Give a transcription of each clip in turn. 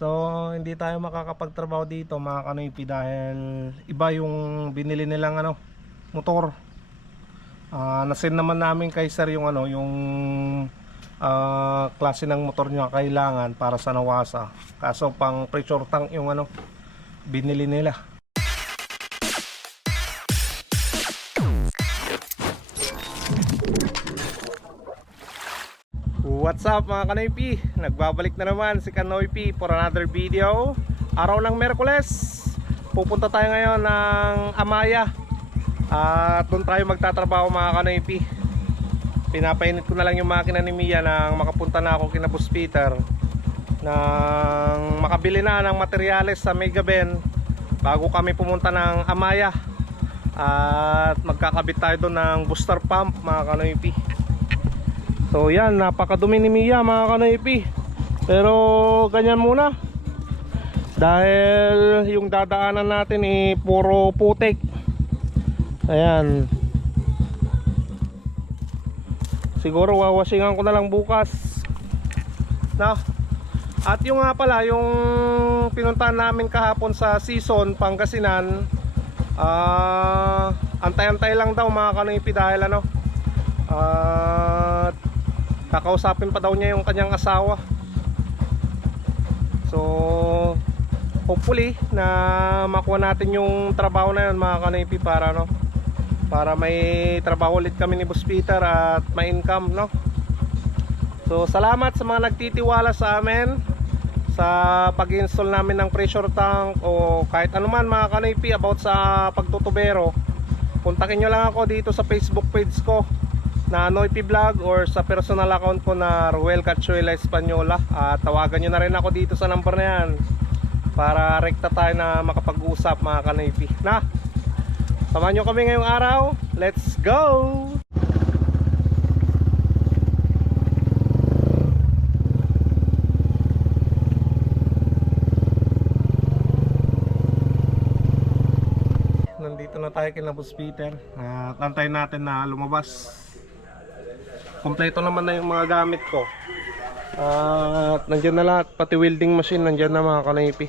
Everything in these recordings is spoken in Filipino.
So hindi tayo makakapagtrabaho dito mga kanoypi dahil iba yung binili nilang motor. Nasend naman namin kay sir yung yung klase ng motor niya kailangan para sa Nawasa. Kaso pang pressure tank yung binili nila. What's up mga kanoypi? Nagbabalik na naman si Kanoypi for another video. Araw ng Miyerkules, pupunta tayo ngayon ng Amaya. At doon tayo magtatrabaho mga kanoypi. Pinapainit ko na lang yung makina ni Mia nang makapunta na ako kina Boss Peter, nang makabili na ng materyales sa Megaben bago kami pumunta ng Amaya. At magkakabit tayo doon ng booster pump mga kanoypi. So yan, napakadumi ni Mia mga kanoypi. Pero ganyan muna, dahil yung dadaanan natin puro putik. Ayan. Siguro wawasingan ko na lang bukas na. At yung nga pala, yung pinuntahan namin kahapon sa Season, Pangasinan, antay-antay lang daw mga kanoypi dahil kakausapin pa daw niya yung kanyang asawa. So hopefully na makuha natin yung trabaho na yun mga kanoypi para may trabaho ulit kami ni Boss Peter at may income So salamat sa mga nagtitiwala sa amin sa pag-install namin ng pressure tank o kahit anuman mga kanoypi about sa pagtutubero. Kontakin nyo lang ako dito sa Facebook page ko na Noypi Vlog or sa personal account ko na Ruel Cachuela Española. At tawagan nyo na rin ako dito sa number na yan para rekta tayo na makapag-usap mga kanoypi. Samahan nyo kami ngayong araw. Let's go! Nandito na tayo kina Boss Peter. At antayin natin na lumabas. Kompleto naman na yung mga gamit ko. At nandyan na lahat. Pati welding machine nandyan na mga kanoypi.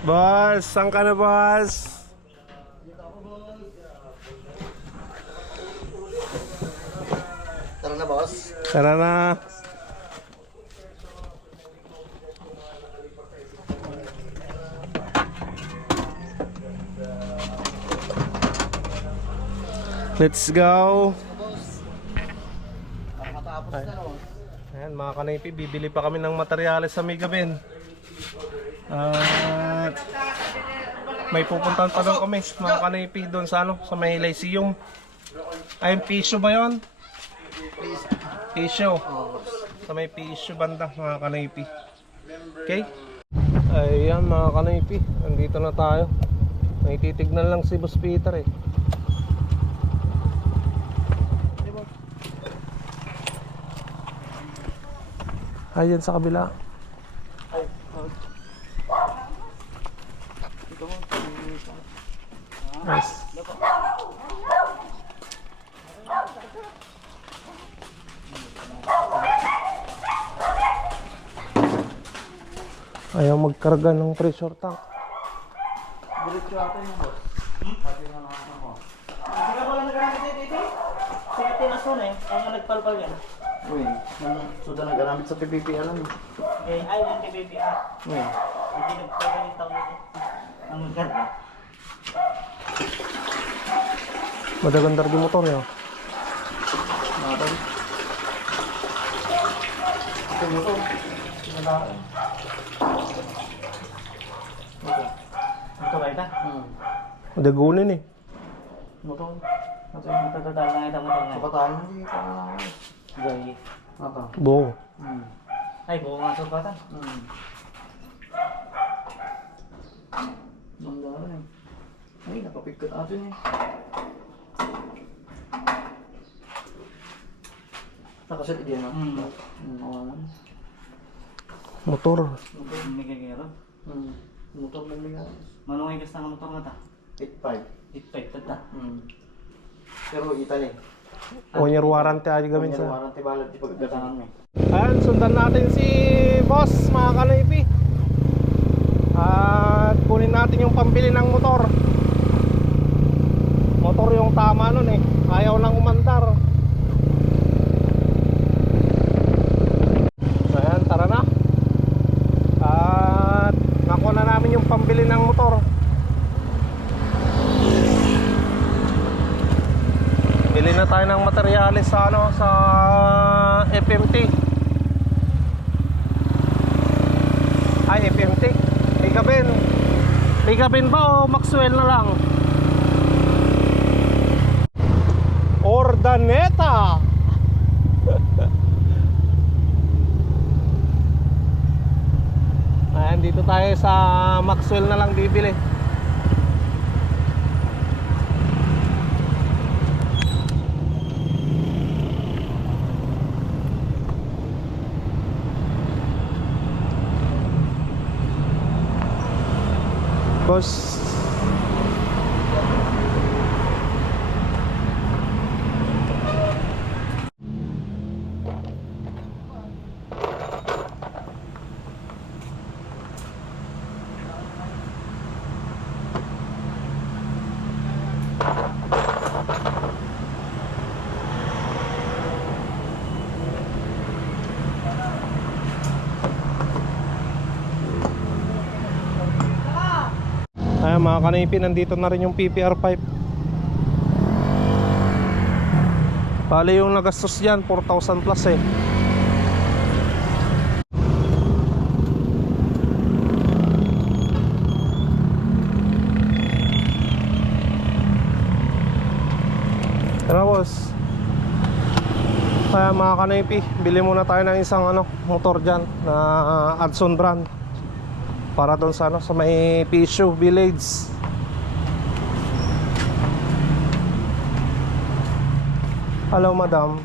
Boss, saan ka na boss? Tara na boss. Tara na. Let's go. Ayan mga kanoypi, bibili pa kami ng materyales sa Megaben. At may pupuntahan pa doon kami mga kanoypi doon sa sa may Lyceum. Ay, Pisyo ba yun? Pisyo. Sa may Pisyo banda mga kanoypi. Okay? Ayan mga kanoypi, andito na tayo. May titignan lang si Boss Peter Ayan sa kabila. Nice. Ayaw magkarga ng pressure tank. Diretso natin yung boss. Pati na naman mo. Hindi ka pala nag-aramit dito? Sige, tinason ang nagpalpal yan. Uy, suda nag-aramit sa PPP alam Ay, yung PPP Uy. Hindi nagpagaling taon nito. Ang magkarga. Madagandar yung motor yun. Natin. Ito mo to. Sinadaan. Ito ba ito? Dagunin Motor. Matatatala na ito motor na. Sukatan mo hindi ka na. Gay. Ito. Buo. Ay, buo nga sukatan. Nandaran Ay, napapigkat atin Nakaset din na. Motor. Hindi kagero. Motor lang nila. Manungay kas na motor na ta? 8.5. 8.5 tata. Pero Italy. 1 year warranty aja gamin Sa sa. warranty balad di paggatangan mo. Ayan, sundan natin si boss mga kanoypi. At kunin natin yung pambili ng motor. Motor yung tama nun eh. Ayaw lang umandar. Ayan, tara na. At nakuha na namin yung pambili ng motor. Bili na tayo ng materyales sa ano, sa FMT. Ay, FMT. Bigabin ba o Maxwell na lang? Ordaneta. Ayan, dito tayo sa Maxwell na lang bibili. Boss. Ay, mga kanipi, nandito na rin yung PPR pipe. Bali yung nagastos dyan 4,000 plus eh. Tara boss. Kaya mga kanipi, bili muna tayo ng isang motor dyan na Adson brand. Para doon sa sa may Pisho Village. Hello madam.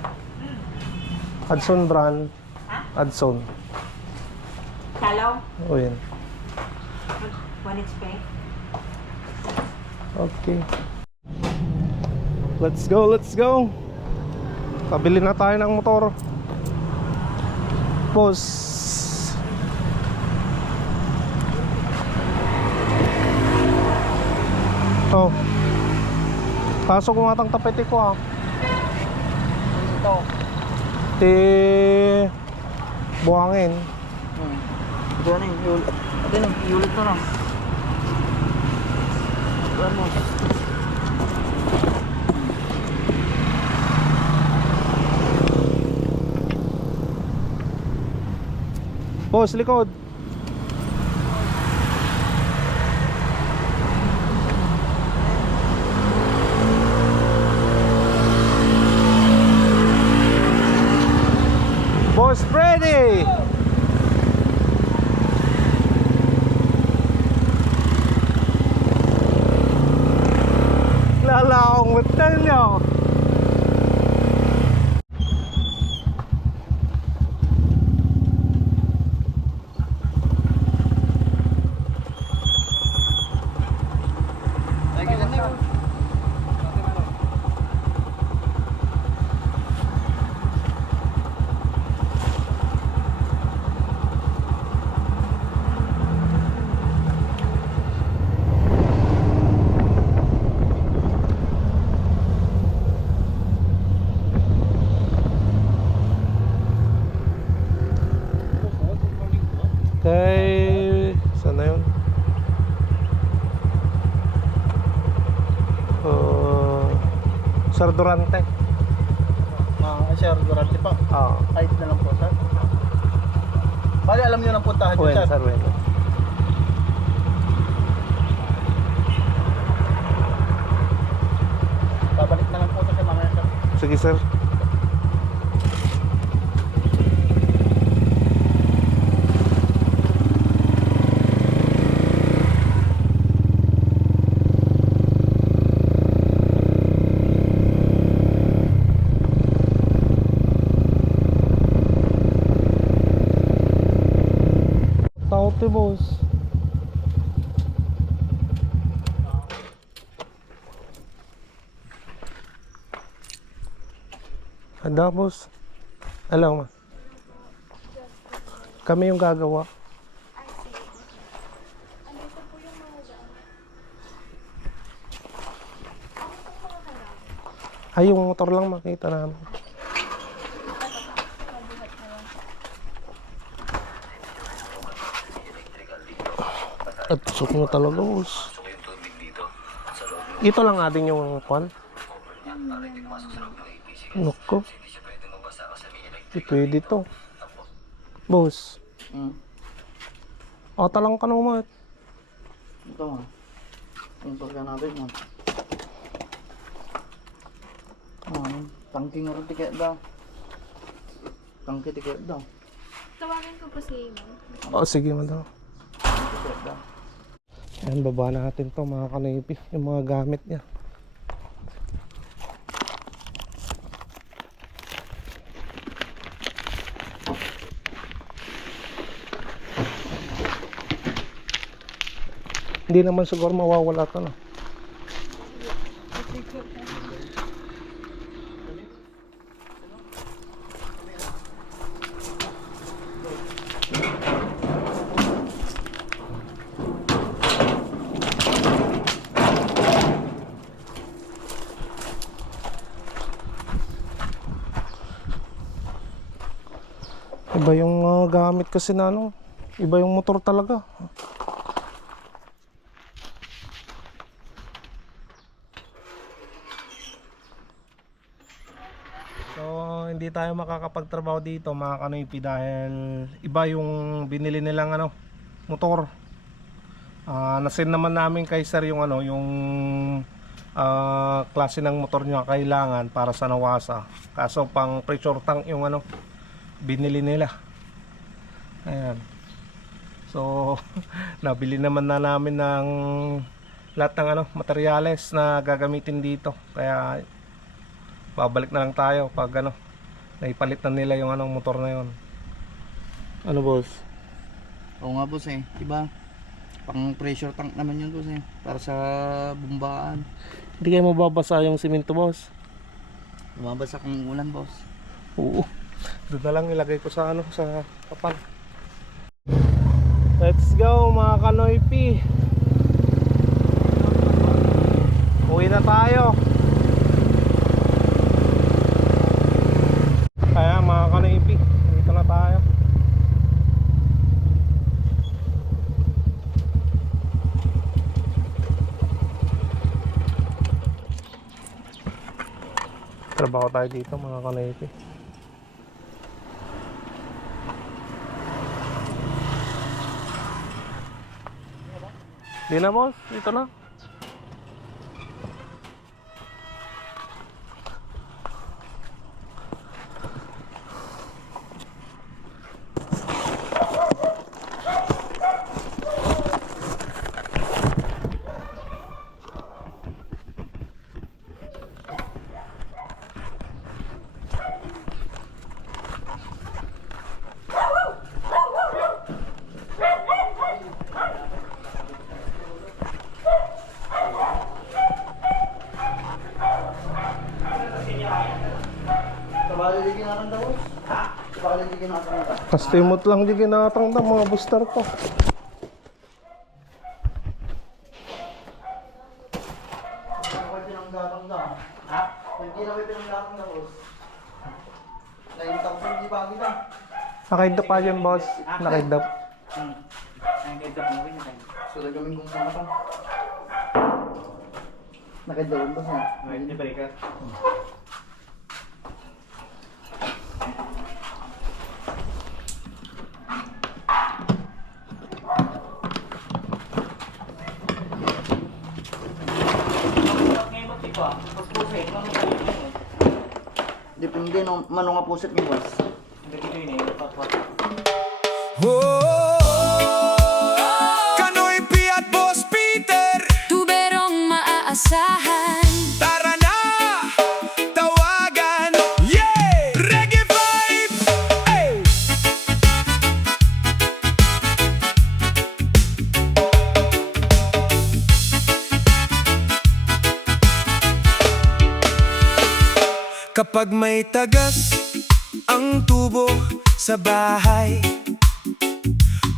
Adson brand. Adson. Hello, O yan. when it's pay. Okay. Let's go, let's go. Pabili na tayo ng motor. Boss. Oh. Pasok mo atang tapete ko ah. Ito. Buhangin. Ito na yung ulit. Ito na, ulit na lang. Ito mo. Boss, likod. Boss Freddy. Lalaong betul nyo. Kay sana yun? Sir Durante. Sir, durante pa. Ah, Kahit na lang po, sir. Bali, alam niyo ng puntahan Wen, dyan, sir. sir Wen. Babalik na lang po sa mamaya, sir. Sige sir. Taote boss. Handa, boss. Alam mo. Kami yung gagawa. Ay, yung motor lang makita namin. At pusok mo talaga, boss. Ito lang atin yung kwan. Nako. Di pwede to. Boss. Ata lang ka naman. Ito nga. Yung pagka natin mo. Tangking rin tiket daw. Tangki tiket daw. Tawagan ko po si ma'am. Oh, sige, madam. Tiket daw. Ayan, baba natin to mga kanipi. Yung mga gamit niya. Hindi naman siguro mawawala to, no? Iba yung gamit kasi na ano, iba yung motor talaga. So, hindi tayo makakapagtrabaho dito mga kanoypi dahil iba yung binili nilang ano, motor. Nasin naman namin kay sir yung ano, yung klase ng motor niya kailangan para sa Nawasa. Kaso pang pressure tank yung ano, binili nila. Ayan. So, nabili naman na namin ng lahat ng ano, materyales na gagamitin dito. Kaya babalik na lang tayo pag ano, naipalit na nila yung anong motor na yon. Ano, boss? Oo nga boss eh. Diba? Pang pressure tank naman yun boss eh. Para sa bumbaan. Hindi kayo mababasa yung simento, boss? Lumabas akong ulan boss. Oo. Doon na lang ilagay ko sa ano, sa kapal. Let's go mga kanoypi. Uwi na tayo. Kaya mga kanoypi, dito na tayo. Trabaho tayo dito mga kanoypi. Di na, boss, dito na. Kabaliligin natin daw boss. Ha? Kabaliligin natin daw. Kastimot lang di ginatang na mga booster ko. May pinanggatang daw. Ha? Hindi na may pinanggatang daw boss. 9,000 di ba kita? Nakaidap pa dyan, boss. Nakaidap. Ang ganda mo rin natin. So nagamin kong sana pa. Nakadawin boss ha? Hindi balik ka. Depende no, mano nga pusit niyo boss. Kanoy P at Boss Peter, Tuberong maaasahan. tara na, tawagan, yeah! Reggae vibe, hey! Kapag Kapag may tagas ang tubo sa bahay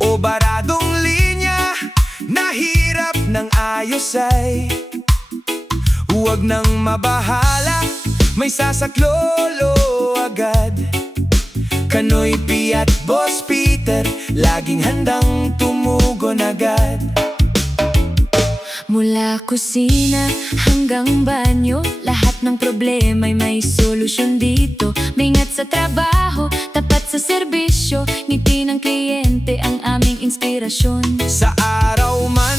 o baradong linya na hirap ng ayos ay huwag nang mabahala, may sasaklolo agad. Kanoy P at Boss Peter, laging handang tumugon agad. Mula kusina hanggang banyo, lahat ng problema'y may solusyon dito. Mingat sa trabaho, tapat sa serbisyo, ngiti ng kliyente ang aming inspirasyon. Sa araw man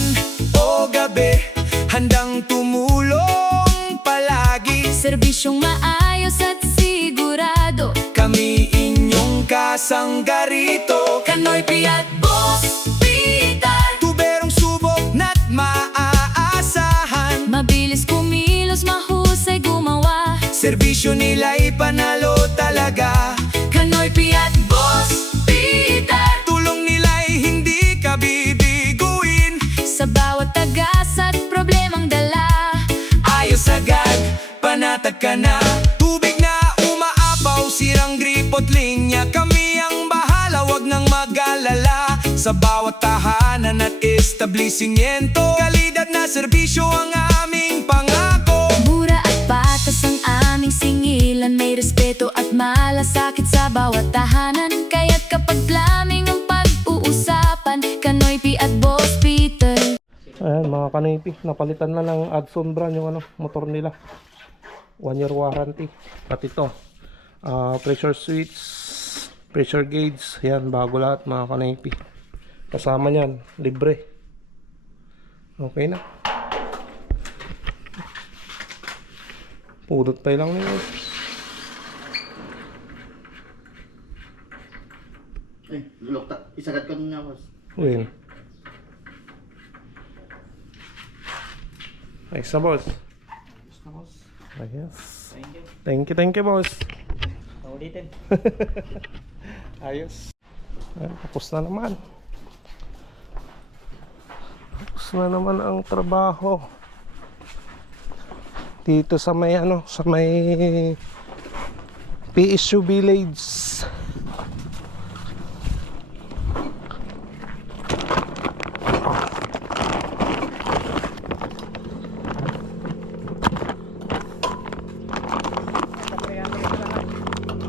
o gabi, handang tumulong palagi. Serbisyong maayos at sigurado, Kami inyong kasanggarito. Kanoy P at Boss Peter, Tuberong subok na't maaasahan. mabilis kumilos, mahusay gumawa. Serbisyo nila'y panalo talaga. Kanoy P at Boss Peter, Tulong nila'y hindi kabibiguin. sa bawat tagas at problemang dala. Ayos agad, panatag ka na. Tubig na umaapaw, sirang gripo't linya, kami ang bahala, wag nang mag-alala. Sa bawat tahanan at establishmento, kalidad na serbisyo ang aming pangako. Mura at patas ang aming singilan, may respeto at malasakit sa bawat tahanan. Kaya't kapag plumbing ang pag-uusapan, Kanoy P at Boss Peter. Ayan mga kanipi, napalitan na ng Adson brand yung motor nila. 1 year warranty. At ito, pressure switch, pressure gauge, yan bago lahat mga kanipi. Kasama nyan, libre. Okay na. Pudot tayo lang nyo. Ay, lulokta. Isagat ko na boss. Uy. Ayos na boss. Basta boss. Ayos. Thank you. Thank you boss. Naulitin. Ayos. Ayan, tapos na naman. Tapos na naman ang trabaho. Dito sa may sa may PSU Village.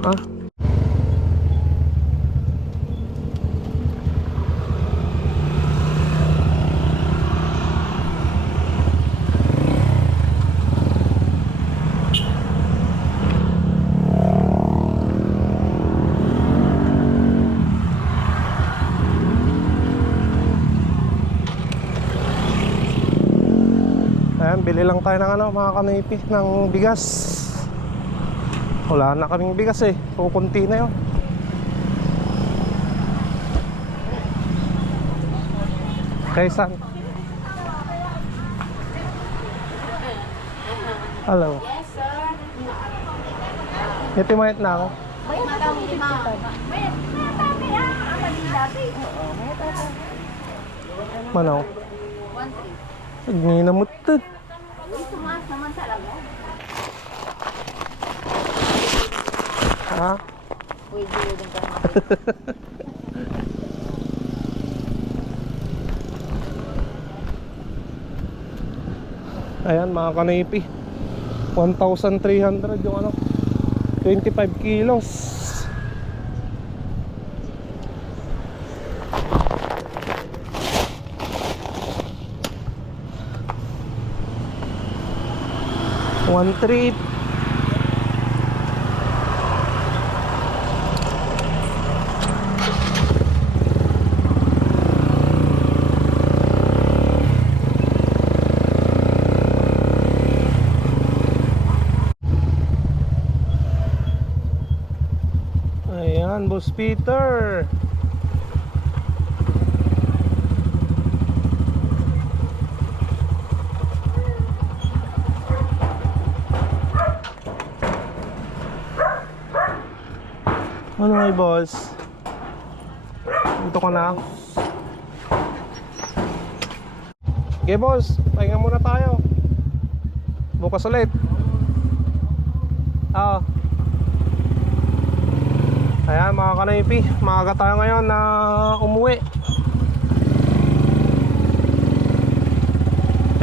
Ah. Ayan, bili lang tayo ng mga kanipi, ng bigas. Wala na kaming bigas eh, kukunti na yun. Kaysan? Hello. Yes, sir. Ito mayat na ako. Manaw? 1-3. Hindi na muto. Tumaas naman talaga. Ha? Pwede din ka naman. Ayan mga kanipi, 1,300 yung 25 kilos. One trip. Ayan, Boss Peter. Ano nga boss? Dito ka na. Okay boss, pahinga muna tayo. Bukas ulit. Ayan mga kanaypi, maaga tayo ngayon na umuwi.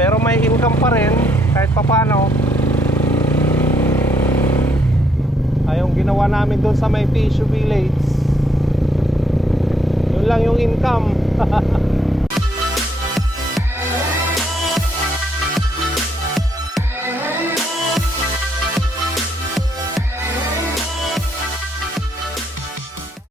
Pero may income pa rin kahit papano. Ay yung ginawa namin doon sa may Fisher Village, yun lang yung income.